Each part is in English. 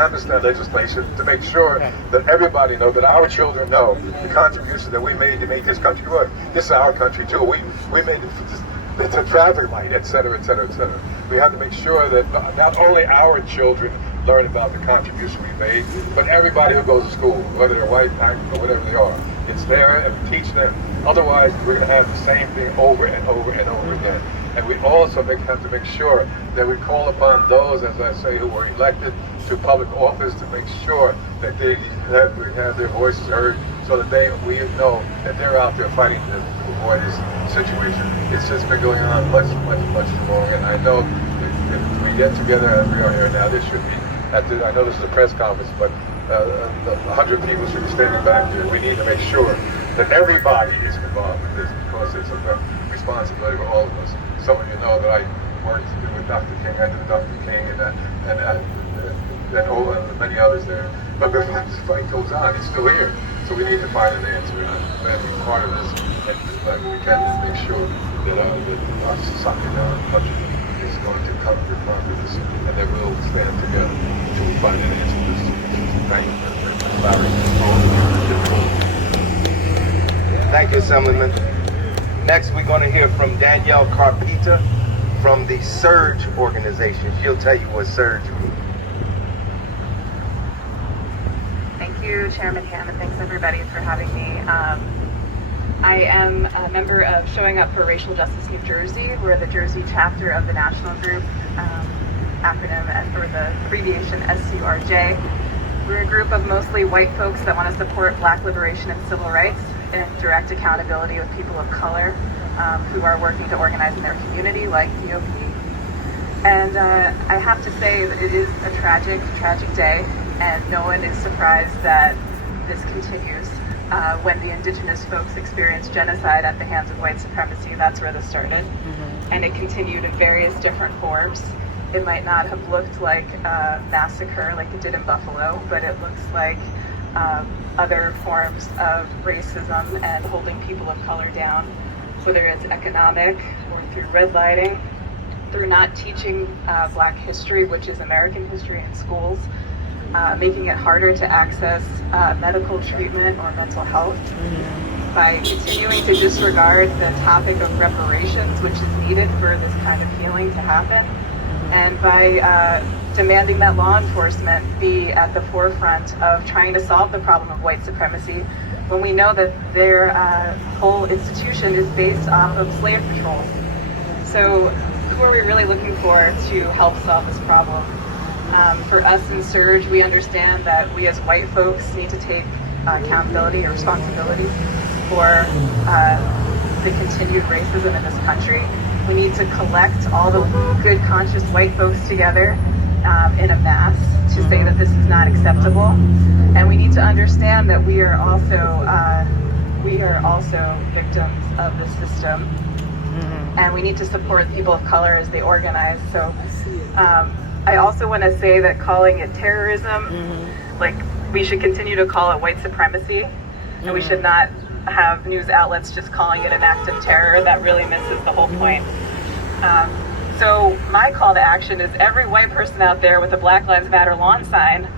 unanimous in that legislation to make sure that everybody know, that our children know the contribution that we made to make this country work. This is our country too. We made it's a traffic light, et cetera, et cetera, et cetera. We have to make sure that not only our children learn about the contribution we made, but everybody who goes to school, whether they're white, black, or whatever they are. It's there, and we teach them. Otherwise, we're going to have the same thing over and over and over again. And we also have to make sure that we call upon those, as I say, who were elected to public office to make sure that they have their voices heard, so that we know that they're out there fighting to avoid this situation. It's just been going on much too long, and I know if we get together as we are here now, this should be, I know this is a press conference, but 100 people should be standing back here. We need to make sure that everybody is involved with this, because it's a responsibility for all of us. Some of you know that I worked with Dr. King, I did Dr. King, and many others there. But this fight goes on, it's still here. So we need to find an answer, and I'm glad to be part of this, and we can make sure that our society and our country is going to come to front of this, and that we'll stand together until we find an answer to this. Thank you, Larry. Thank you, Assemblyman. Next, we're going to hear from Danielle Carpita from the SURGE organization. She'll tell you what SURGE means. Thank you, Chairman Hamm, and thanks everybody for having me. I am a member of Showing Up for Racial Justice New Jersey. We're the Jersey chapter of the national group, acronym for the abbreviation SURJ. We're a group of mostly white folks that want to support Black liberation and civil rights and direct accountability with people of color who are working to organize in their community, like DOP. And I have to say that it is a tragic day, and no one is surprised that this continues. When the indigenous folks experienced genocide at the hands of white supremacy, that's where this started. And it continued in various different forms. It might not have looked like a massacre like it did in Buffalo, but it looks like other forms of racism and holding people of color down, whether it's economic or through redlining, through not teaching Black history, which is American history, in schools, making it harder to access medical treatment or mental health, by continuing to disregard the topic of reparations, which is needed for this kind of healing to happen, and by demanding that law enforcement be at the forefront of trying to solve the problem of white supremacy, when we know that their whole institution is based off of slave patrols. So who are we really looking for to help solve this problem? For us in SURGE, we understand that we as white folks need to take accountability or responsibility for the continued racism in this country. We need to collect all the good, conscious white folks together in a mass to say that this is not acceptable. And we need to understand that we are also victims of the system. And we need to support people of color as they organize. So I also want to say that calling it terrorism, like, we should continue to call it white supremacy, and we should not have news outlets just calling it an act of terror. That really misses the whole point. So my call to action is every white person out there with a Black Lives Matter lawn sign,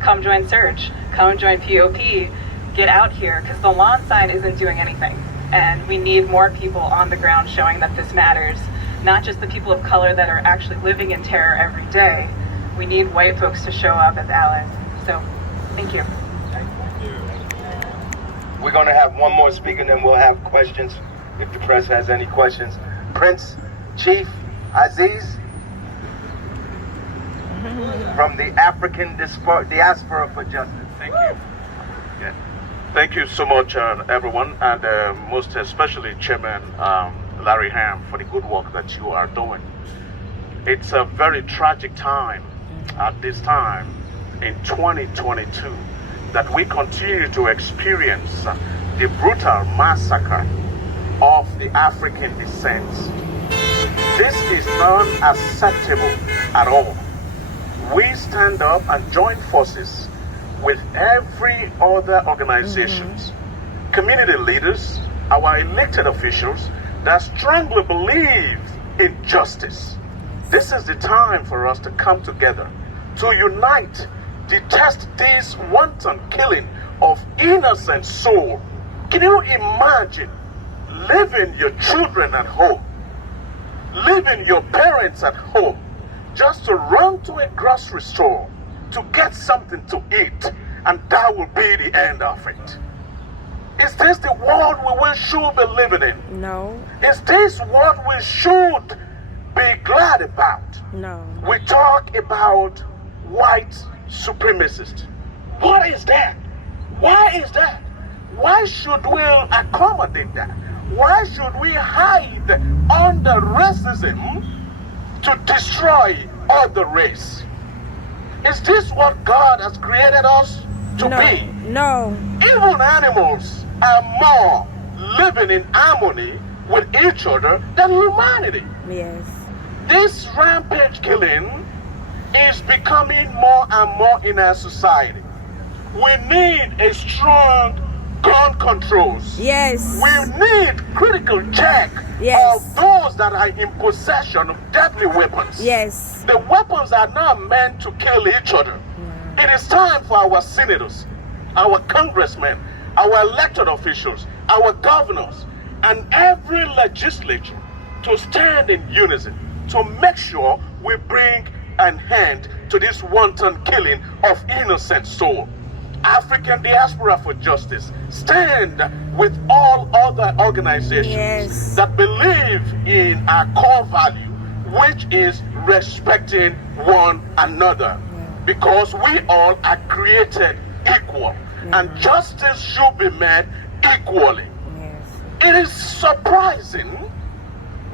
come join SURGE, come join POP, get out here, because the lawn sign isn't doing anything. And we need more people on the ground showing that this matters. Not just the people of color that are actually living in terror every day. We need white folks to show up as allies. So, thank you. We're going to have one more speaker, and then we'll have questions if the press has any questions. Prince Chief Aziz from the African Diaspora for Justice. Thank you. Yeah. Thank you so much, everyone, and most especially Chairman Larry Hamm, for the good work that you are doing. It's a very tragic time at this time in 2022 that we continue to experience the brutal massacre of the African descent. This is not acceptable at all. We stand up and join forces with every other organizations, community leaders, our elected officials that strongly believe in justice. This is the time for us to come together, to unite detest this wanton killing of innocent soul. Can you imagine leaving your children at home, leaving your parents at home, just to run to a grocery store to get something to eat, and that will be the end of it? Is this the world we should be living in? No. Is this what we should be glad about? No. We talk about white supremacists. What is that? Why is that? Why should we accommodate that? Why should we hide under racism to destroy other race? Is this what God has created us to be? No. Even animals are more living in harmony with each other than humanity. Yes. This rampage killing is becoming more and more in our society. We need a strong gun controls. Yes. We need critical check Yes. of those that are in possession of deadly weapons. Yes. The weapons are not meant to kill each other. It is time for our senators, our congressmen, our elected officials, our governors, and every legislature to stand in unison to make sure we bring an end to this wanton killing of innocent soul. African Diaspora for Justice stand with all other organizations Yes. that believe in our core value, which is respecting one another, because we all are created equal, and justice should be met equally. Yes. It is surprising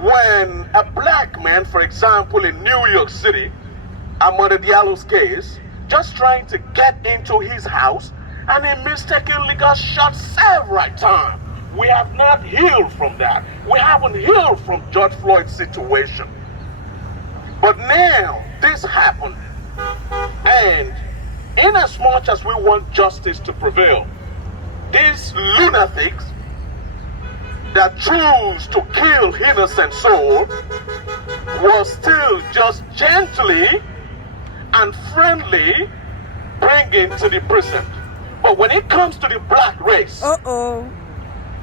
when a black man, for example, in New York City, Diallo's case, just trying to get into his house, and he mistakenly got shot several times. We have not healed from that. We haven't healed from George Floyd's situation. But now this happened, and in as much as we want justice to prevail, these lunatics that choose to kill innocent souls was still just gently and friendly bringing to the prison. But when it comes to the black race,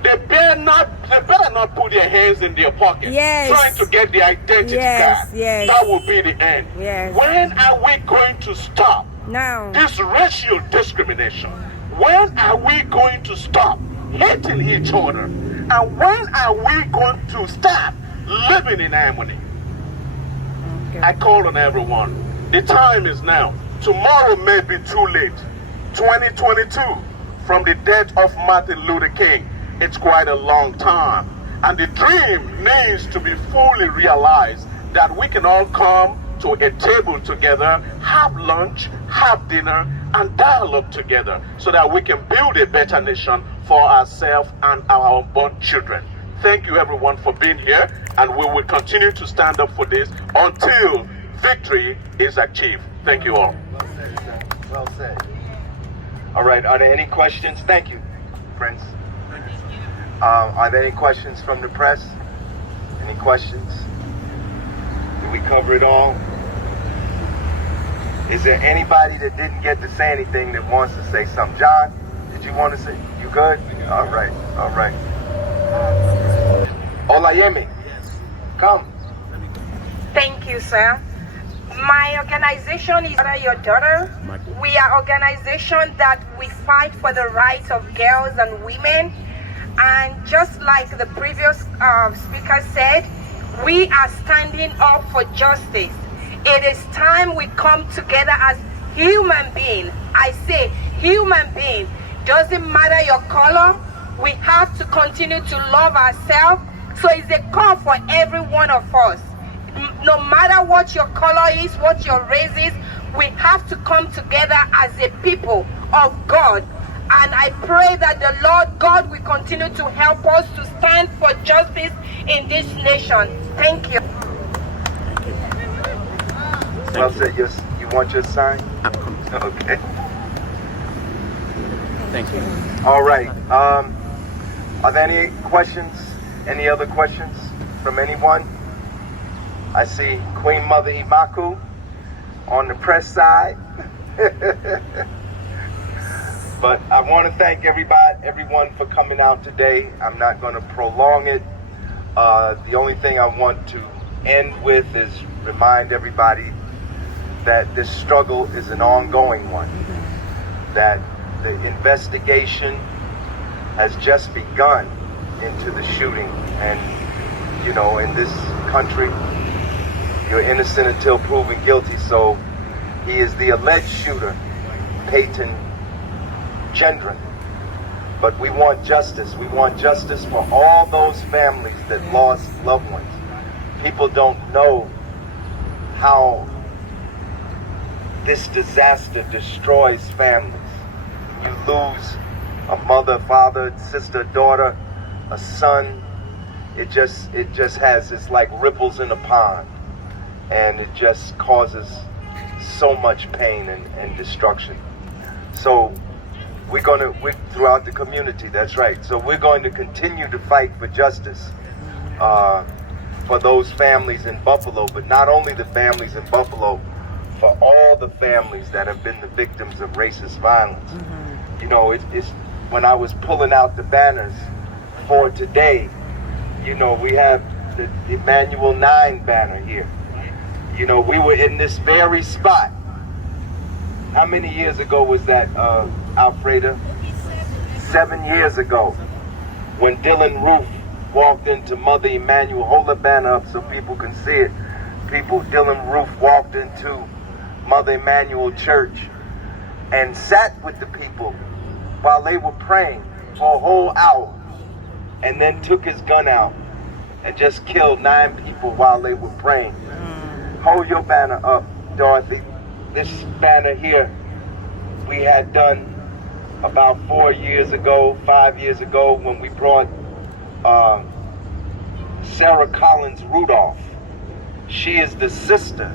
they better not put their hands in their pockets, Yes. trying to get the identity Yes, card. yes. That will be the end. Yes. When are we going to stop Now. this racial discrimination? When are we going to stop hating each other? And when are we going to stop living in harmony? Okay. I call on everyone. The time is now. Tomorrow may be too late. 2022, from the death of Martin Luther King, it's quite a long time. And the dream needs to be fully realized, that we can all come to a table together, have lunch, have dinner, and dialogue together, so that we can build a better nation for ourselves and our unborn children. Thank you everyone for being here, and we will continue to stand up for this until victory is achieved. Thank you all. Well said, sir. Well said. All right, are there any questions? Thank you, Prince. Are there any questions from the press? Any questions? Did we cover it all? Is there anybody that didn't get to say anything that wants to say something? John, did you want to say? You good? All right, all right. Olayemi, come. Thank you, sir. My organization is Your Daughter. We are an organization that we fight for the rights of girls and women. And just like the previous speaker said, we are standing up for justice. It is time we come together as human beings. I say human beings. Doesn't matter your color. We have to continue to love ourselves. So it's a call for every one of us. No matter what your color is, what your race is, we have to come together as a people of God. And I pray that the Lord God will continue to help us to stand for justice in this nation. Thank you. Well said. You want your sign? Okay. Thank you. All right. Are there any questions? Any other questions from anyone? I see Queen Mother Imaku on the press side. But I want to thank everyone for coming out today. I'm not going to prolong it. The only thing I want to end with is remind everybody that this struggle is an ongoing one, that the investigation has just begun into the shooting. And, you know, in this country, you're innocent until proven guilty. So he is the alleged shooter, Peyton Gendron. But we want justice. We want justice for all those families that lost loved ones. People don't know how this disaster destroys families. You lose a mother, father, sister, daughter, a son. It just has, it's like ripples in a pond. And it just causes so much pain and destruction. So we're throughout the community, that's right. So we're going to continue to fight for justice for those families in Buffalo, but not only the families in Buffalo, for all the families that have been the victims of racist violence. You know, it's when I was pulling out the banners for today, you know, we have the Emmanuel 9 banner here. You know, we were in this very spot. How many years ago was that, Alfreda? 7 years ago, when Dylan Roof walked into Mother Emmanuel. Hold the banner up so people can see it. Dylan Roof walked into Mother Emmanuel Church and sat with the people while they were praying for a whole hour, and then took his gun out and just killed 9 people while they were praying. Hold your banner up, Dorothy. This banner here we had done about 4 years ago, 5 years ago, when we brought Sarah Collins Rudolph. She is the sister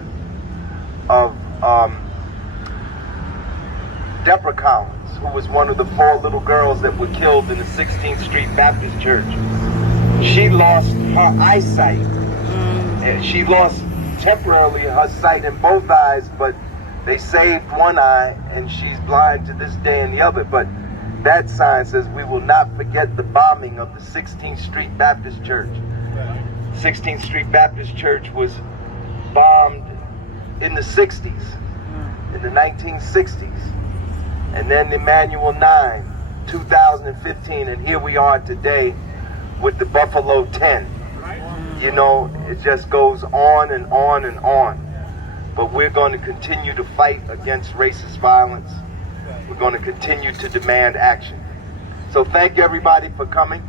of Deborah Collins, who was one of the 4 little girls that were killed in the 16th Street Baptist Church. She lost her eyesight. And she lost temporarily her sight in both eyes, but they saved one eye, and she's blind to this day in the other. But that sign says, "We will not forget the bombing of the 16th Street Baptist Church." 16th Street Baptist Church was bombed in the 60s, in the 1960s. And then Emmanuel 9, 2015, and here we are today with the Buffalo 10. You know, it just goes on and on and on. But we're going to continue to fight against racist violence. We're going to continue to demand action. So thank you everybody for coming.